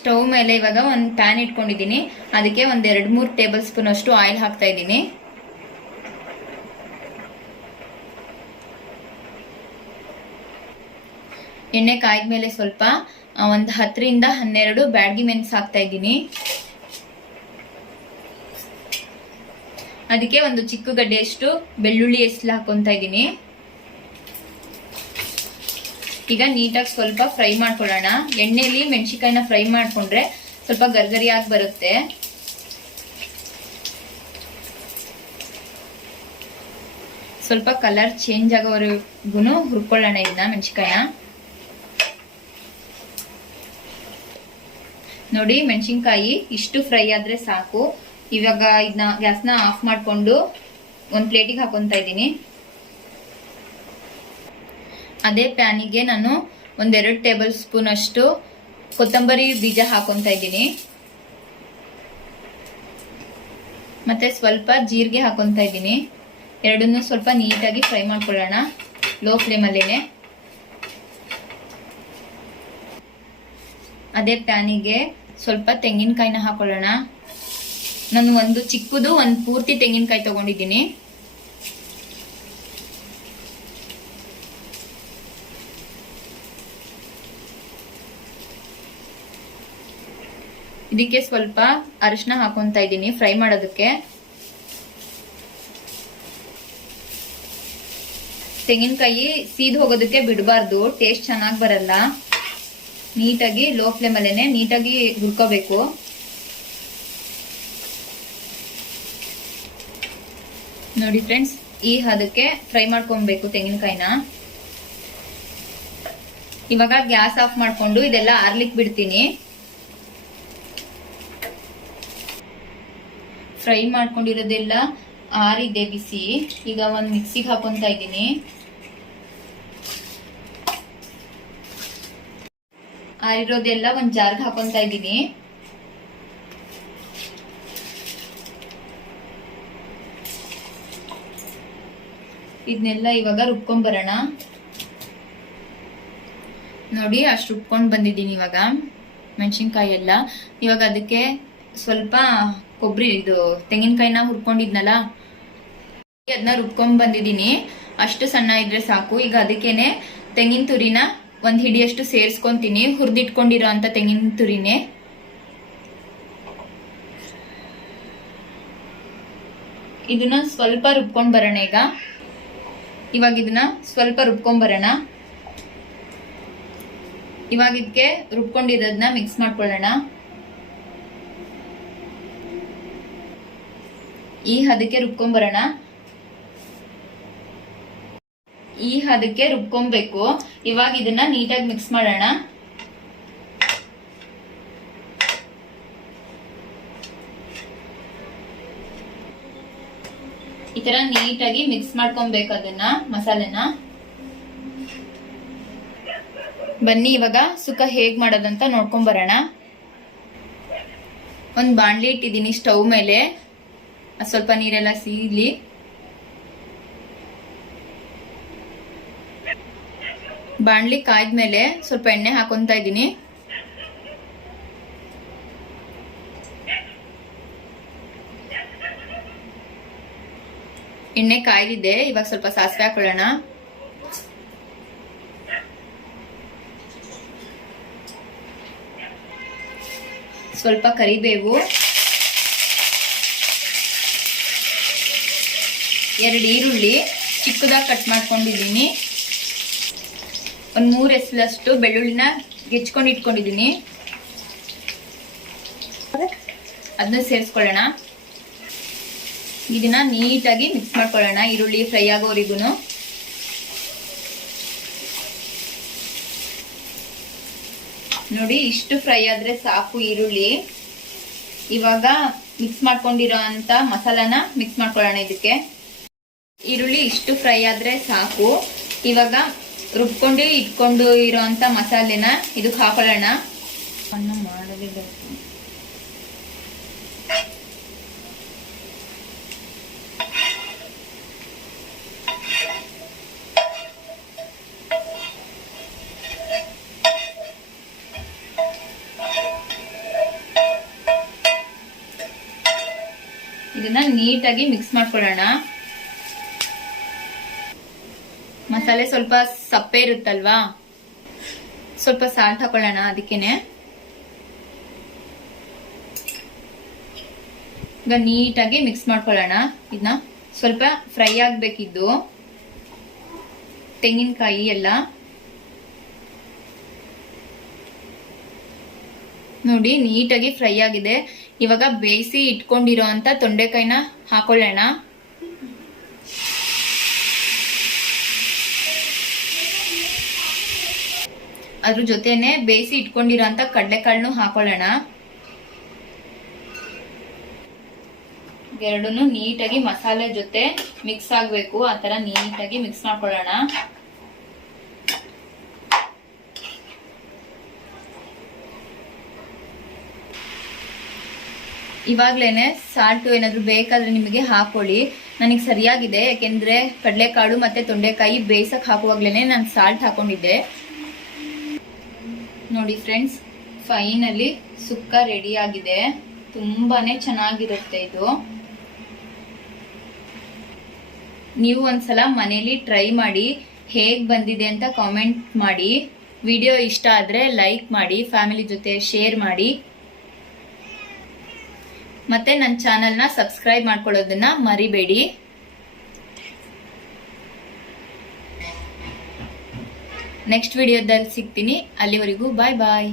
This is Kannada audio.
ಸ್ಟವ್ ಮೇಲೆ ಇವಾಗ ಒಂದು ಪ್ಯಾನ್ ಇಟ್ಕೊಂಡಿದ್ದೀನಿ. ಅದಕ್ಕೆ ಒಂದು ಎರಡು ಮೂರು ಟೇಬಲ್ ಸ್ಪೂನ್ ಅಷ್ಟು ಆಯಿಲ್ ಹಾಕ್ತಾ ಇದ್ದೀನಿ. ಎಣ್ಣೆ ಕಾಯ್ದ್ಮೇಲೆ ಸ್ವಲ್ಪ ಒಂದು ಹತ್ತರಿಂದ ಹನ್ನೆರಡು ಬ್ಯಾಡ್ಗಿ ಮೆಣಸು ಹಾಕ್ತಾ ಇದ್ದೀನಿ. ಅದಕ್ಕೆ ಒಂದು ಚಿಕ್ಕ ಗಡ್ಡೆಯಷ್ಟು ಬೆಳ್ಳುಳ್ಳಿ ಎಸ್ಲು ಹಾಕೊತಾ ಇದ್ದೀನಿ. ಈಗ ನೀಟಾಗಿ ಸ್ವಲ್ಪ ಫ್ರೈ ಮಾಡ್ಕೊಳ್ಳೋಣ. ಎಣ್ಣೆಯಲ್ಲಿ ಮೆಣಸಿಕಾಯಿನ ಫ್ರೈ ಮಾಡಿಕೊಂಡ್ರೆ ಸ್ವಲ್ಪ ಗರ್ಗರಿಯಾಗಿ ಬರುತ್ತೆ. ಸ್ವಲ್ಪ ಕಲರ್ ಚೇಂಜ್ ಆಗೋವರೆಗೂ ಹುರ್ಕೊಳ್ಳೋಣ ಇದನ್ನ ಮೆಣಸಿಕಾಯ ನೋಡಿ, ಮೆಣಸಿನ್ಕಾಯಿ ಇಷ್ಟು ಫ್ರೈ ಆದ್ರೆ ಸಾಕು. ಇವಾಗ ಇದನ್ನ ಗ್ಯಾಸ್ನ ಆಫ್ ಮಾಡಿಕೊಂಡು ಒಂದು ಪ್ಲೇಟಿಗೆ ಹಾಕೊತಾ ಇದ್ದೀನಿ. ಅದೇ ಪ್ಯಾನಿಗೆ ನಾನು ಒಂದೆರಡು ಟೇಬಲ್ ಸ್ಪೂನ್ ಅಷ್ಟು ಕೊತ್ತಂಬರಿ ಬೀಜ ಹಾಕೊಂತ ಇದ್ದೀನಿ. ಮತ್ತೆ ಸ್ವಲ್ಪ ಜೀರಿಗೆ ಹಾಕೊತ ಇದ್ದೀನಿ. ಎರಡನ್ನೂ ಸ್ವಲ್ಪ ನೀಟಾಗಿ ಫ್ರೈ ಮಾಡ್ಕೊಳ್ಳೋಣ, ಲೋ ಫ್ಲೇಮಲ್ಲೇ ಅದೇ ಪ್ಯಾನಿಗೆ ಸ್ವಲ್ಪ ತೆಂಗಿನಕಾಯಿನ ಹಾಕೊಳ್ಳೋಣ. ನಾನು ಒಂದು ಚಿಕ್ಕದು, ಒಂದು ಪೂರ್ತಿ ತೆಂಗಿನಕಾಯಿ ತಗೊಂಡಿದ್ದೀನಿ. ಇದಕ್ಕೆ ಸ್ವಲ್ಪ ಅರಿಶಿನ ಹಾಕೊಂತ ಇದ್ದೀನಿ, ಫ್ರೈ ಮಾಡೋದಕ್ಕೆ. ತೆಂಗಿನಕಾಯಿ ಸೀದ್ ಹೋಗೋದಕ್ಕೆ ಬಿಡಬಾರ್ದು ಟೇಸ್ಟ್ ಚೆನ್ನಾಗಿ ಬರಲ್ಲ. ನೀಟಾಗಿ ಲೋ ಫ್ಲೇಮ್ ಅಲ್ಲೇನೆ ನೀಟಾಗಿ ಹುರ್ಕೋಬೇಕು. ನೋಡಿ ಫ್ರೆಂಡ್ಸ್ ಈ ಹದಕ್ಕೆ ಫ್ರೈ ಮಾಡ್ಕೊಬೇಕು ತೆಂಗಿನಕಾಯಿನ. ಇವಾಗ ಗ್ಯಾಸ್ ಆಫ್ ಮಾಡ್ಕೊಂಡು ಇದೆಲ್ಲ ಆರ್ಲಿಕ್ ಬಿಡ್ತೀನಿ. ಫ್ರೈ ಮಾಡ್ಕೊಂಡಿರೋದೆಲ್ಲ ಆರಿದೆ ಬಿಸಿ ಈಗ ಒಂದ್ ಮಿಕ್ಸಿಗೆ ಹಾಕೊಂತ ಇದ್ದೀನಿ. ಆರಿರೋದೆಲ್ಲ ಒಂದ್ ಜಾರ್ಗೆ ಹಾಕೊಂತ ಇದ್ದೀನಿ. ಇದನ್ನೆಲ್ಲ ಇವಾಗ ರುಬ್ಕೊಂಡ್ ಬರೋಣ ನೋಡಿ ಅಷ್ಟು ರುಬ್ಕೊಂಡ್ ಬಂದಿದ್ದೀನಿ ಇವಾಗ. ಮೆಣಸಿನ್ಕಾಯಿ ಎಲ್ಲ ಇವಾಗ ಅದಕ್ಕೆ ಸ್ವಲ್ಪ ಕೊಬ್ಬರಿ ಇದು ತೆಂಗಿನಕಾಯಿನ ಹುರ್ಕೊಂಡಿದ್ನಲ್ಲ, ಅದನ್ನ ರುಬ್ಕೊಂಡ್ ಬಂದಿದ್ದೀನಿ. ಅಷ್ಟು ಸಣ್ಣ ಇದ್ರೆ ಸಾಕು. ಈಗ ಅದಕ್ಕೇನೆ ತೆಂಗಿನ ತುರಿನ ಒಂದ್ ಹಿಡಿಯಷ್ಟು ಸೇರಿಸ್ಕೊಂತೀನಿ. ಹುರಿದಿಟ್ಕೊಂಡಿರೋ ಅಂತ ತೆಂಗಿನ ತುರಿನೇ. ಇದನ್ನ ಸ್ವಲ್ಪ ರುಬ್ಕೊಂಡ್ ಬರೋಣ ಈಗ. ಇವಾಗ ಇದನ್ನ ಸ್ವಲ್ಪ ರುಬ್ಕೊಂಡ್ ಬರೋಣ. ಇವಾಗ ಇದಕ್ಕೆ ರುಬ್ಕೊಂಡಿರೋದನ್ನ ಮಿಕ್ಸ್ ಮಾಡ್ಕೊಳ್ಳೋಣ. ಈ ಹದಕ್ಕೆ ರುಬ್ಕೊಂಡ್ ಬರೋಣ ಈ ಹದಕ್ಕೆ ರುಬ್ಕೊಬೇಕು. ಇವಾಗ ಇದನ್ನ ನೀಟಾಗಿ ಮಿಕ್ಸ್ ಮಾಡೋಣ. ಈ ತರ ನೀಟಾಗಿ ಮಿಕ್ಸ್ ಮಾಡ್ಕೊಬೇಕು ಅದನ್ನ, ಮಸಾಲೆನ. ಬನ್ನಿ, ಇವಾಗ ಸುಖ ಹೇಗ್ ಮಾಡೋದಂತ ನೋಡ್ಕೊಂಡ್ ಬರೋಣ ಒಂದ್ ಬಾಂಡ್ಲಿ ಇಟ್ಟಿದ್ದೀನಿ ಸ್ಟವ್ ಮೇಲೆ. ಸ್ವಲ್ಪ ನೀರೆಲ್ಲ ಸೀಲಿ ಬಾಣ್ಲಿ ಕಾಯ್ದ್ಮೇಲೆ ಸ್ವಲ್ಪ ಎಣ್ಣೆ ಹಾಕೊಂತ ಇದ್ದೀನಿ. ಎಣ್ಣೆ ಕಾಯ್ದಿದೆ ಇವಾಗ ಸ್ವಲ್ಪ ಸಾಸಿವೆ ಹಾಕೊಳ್ಳೋಣ. ಸ್ವಲ್ಪ ಕರಿಬೇವು. ಎರಡು ಈರುಳ್ಳಿ ಚಿಕ್ಕದಾಗಿ ಕಟ್ ಮಾಡ್ಕೊಂಡಿದ್ದೀನಿ. ಒಂದು ಮೂರು ಎಸಲಷ್ಟು ಬೆಳ್ಳುಳ್ಳಿನ ಹೆಚ್ಕೊಂಡು ಇಟ್ಕೊಂಡಿದ್ದೀನಿ. ಅದನ್ನ ಸೇರಿಸ್ಕೊಳ್ಳೋಣ. ಇದನ್ನ ನೀಟಾಗಿ ಮಿಕ್ಸ್ ಮಾಡ್ಕೊಳ್ಳೋಣ, ಈರುಳ್ಳಿ ಫ್ರೈ ಆಗೋವರೆಗೂ ನೋಡಿ, ಇಷ್ಟು ಫ್ರೈ ಆದ್ರೆ ಸಾಕು ಈರುಳ್ಳಿ. ಇವಾಗ ಮಿಕ್ಸ್ ಮಾಡ್ಕೊಂಡಿರೋ ಅಂತ ಮಸಾಲಾನ ಮಿಕ್ಸ್ ಮಾಡ್ಕೊಳ್ಳೋಣ ಇದಕ್ಕೆ. ಈರುಳ್ಳಿ ಇಷ್ಟು ಫ್ರೈ ಆದ್ರೆ ಸಾಕು. ಇವಾಗ ರುಬ್ಕೊಂಡು ಇಟ್ಕೊಂಡು ಇರೋವಂಥ ಮಸಾಲೆನ ಇದಕ್ಕೆ ಹಾಕೊಳ್ಳೋಣ. ಅನ್ನ ಮಾಡಲೇಬೇಕು ಇದನ್ನ ನೀಟಾಗಿ ಮಿಕ್ಸ್ ಮಾಡ್ಕೊಳ್ಳೋಣ. ಮಸಾಲೆ ಸ್ವಲ್ಪ ಸಪ್ಪೆ ಇರುತ್ತಲ್ವಾ ಸ್ವಲ್ಪ ಸಾಲ್ಟ್ ಹಾಕೊಳ್ಳೋಣ ಅದಕ್ಕೇನೆ. ಈಗ ನೀಟಾಗಿ ಮಿಕ್ಸ್ ಮಾಡ್ಕೊಳ್ಳೋಣ. ಇದನ್ನ ಸ್ವಲ್ಪ ಫ್ರೈ ಆಗ್ಬೇಕಿದ್ದು. ತೆಂಗಿನಕಾಯಿ ಎಲ್ಲ. ನೋಡಿ, ನೀಟಾಗಿ ಫ್ರೈ ಆಗಿದೆ. ಇವಾಗ ಬೇಯಿಸಿ ಇಟ್ಕೊಂಡಿರೋ ಅಂತ ತೊಂಡೆಕಾಯಿನ ಹಾಕೊಳ್ಳೋಣ. ಅದ್ರ ಜೊತೆನೆ ಬೇಯಿಸಿ ಇಟ್ಕೊಂಡಿರೋ ಅಂತ ಕಡಲೆಕಾಳನ್ನು ಹಾಕೊಳ್ಳೋಣ. ಎರಡನ್ನು ನೀಟಾಗಿ ಮಸಾಲೆ ಜೊತೆ ಮಿಕ್ಸ್ ಆಗ್ಬೇಕು. ಆ ತರ ನೀಟಾಗಿ ಮಿಕ್ಸ್ ಮಾಡ್ಕೊಳ್ಳೋಣ. ಇವಾಗ್ಲೇನೆ ಸಾಲ್ಟು ಏನಾದರೂ ಬೇಕಾದ್ರೆ ನಿಮಗೆ ಹಾಕೊಳ್ಳಿ. ನನಗೆ ಸರಿಯಾಗಿದೆ. ಯಾಕೆಂದ್ರೆ ಕಡಲೆಕಾಳು ಮತ್ತೆ ತೊಂಡೆಕಾಯಿ ಬೇಯಿಸಕ್ ಹಾಕುವಾಗ್ಲೇನೆ ನಾನು ಸಾಲ್ಟ್ ಹಾಕೊಂಡಿದ್ದೆ. ನೋಡಿ ಫ್ರೆಂಡ್ಸ್ ಫೈನಲಿ ಸುಕ್ಕ ರೆಡಿ ಆಗಿದೆ. ತುಂಬಾನೇ ಚೆನ್ನಾಗಿರುತ್ತೆ ಇದು. ನೀವು ಒಂದ್ಸಲ ಮನೇಲಿ ಟ್ರೈ ಮಾಡಿ ಹೇಗೆ ಬಂದಿದೆ ಅಂತ ಕಾಮೆಂಟ್ ಮಾಡಿ. ವಿಡಿಯೋ ಇಷ್ಟ ಆದ್ರೆ ಲೈಕ್ ಮಾಡಿ ಫ್ಯಾಮಿಲಿ ಜೊತೆ ಶೇರ್ ಮಾಡಿ. ಮತ್ತೆ ನನ್ನ ಚಾನಲ್ನ ಸಬ್ಸ್ಕ್ರೈಬ್ ಮಾಡ್ಕೊಳ್ಳೋದನ್ನ ಮರಿಬೇಡಿ. ನೆಕ್ಸ್ಟ್ ವಿಡಿಯೋದಲ್ಲಿ ಸಿಗ್ತೀನಿ. ಅಲ್ಲಿವರೆಗೂ ಬಾಯ್ ಬಾಯ್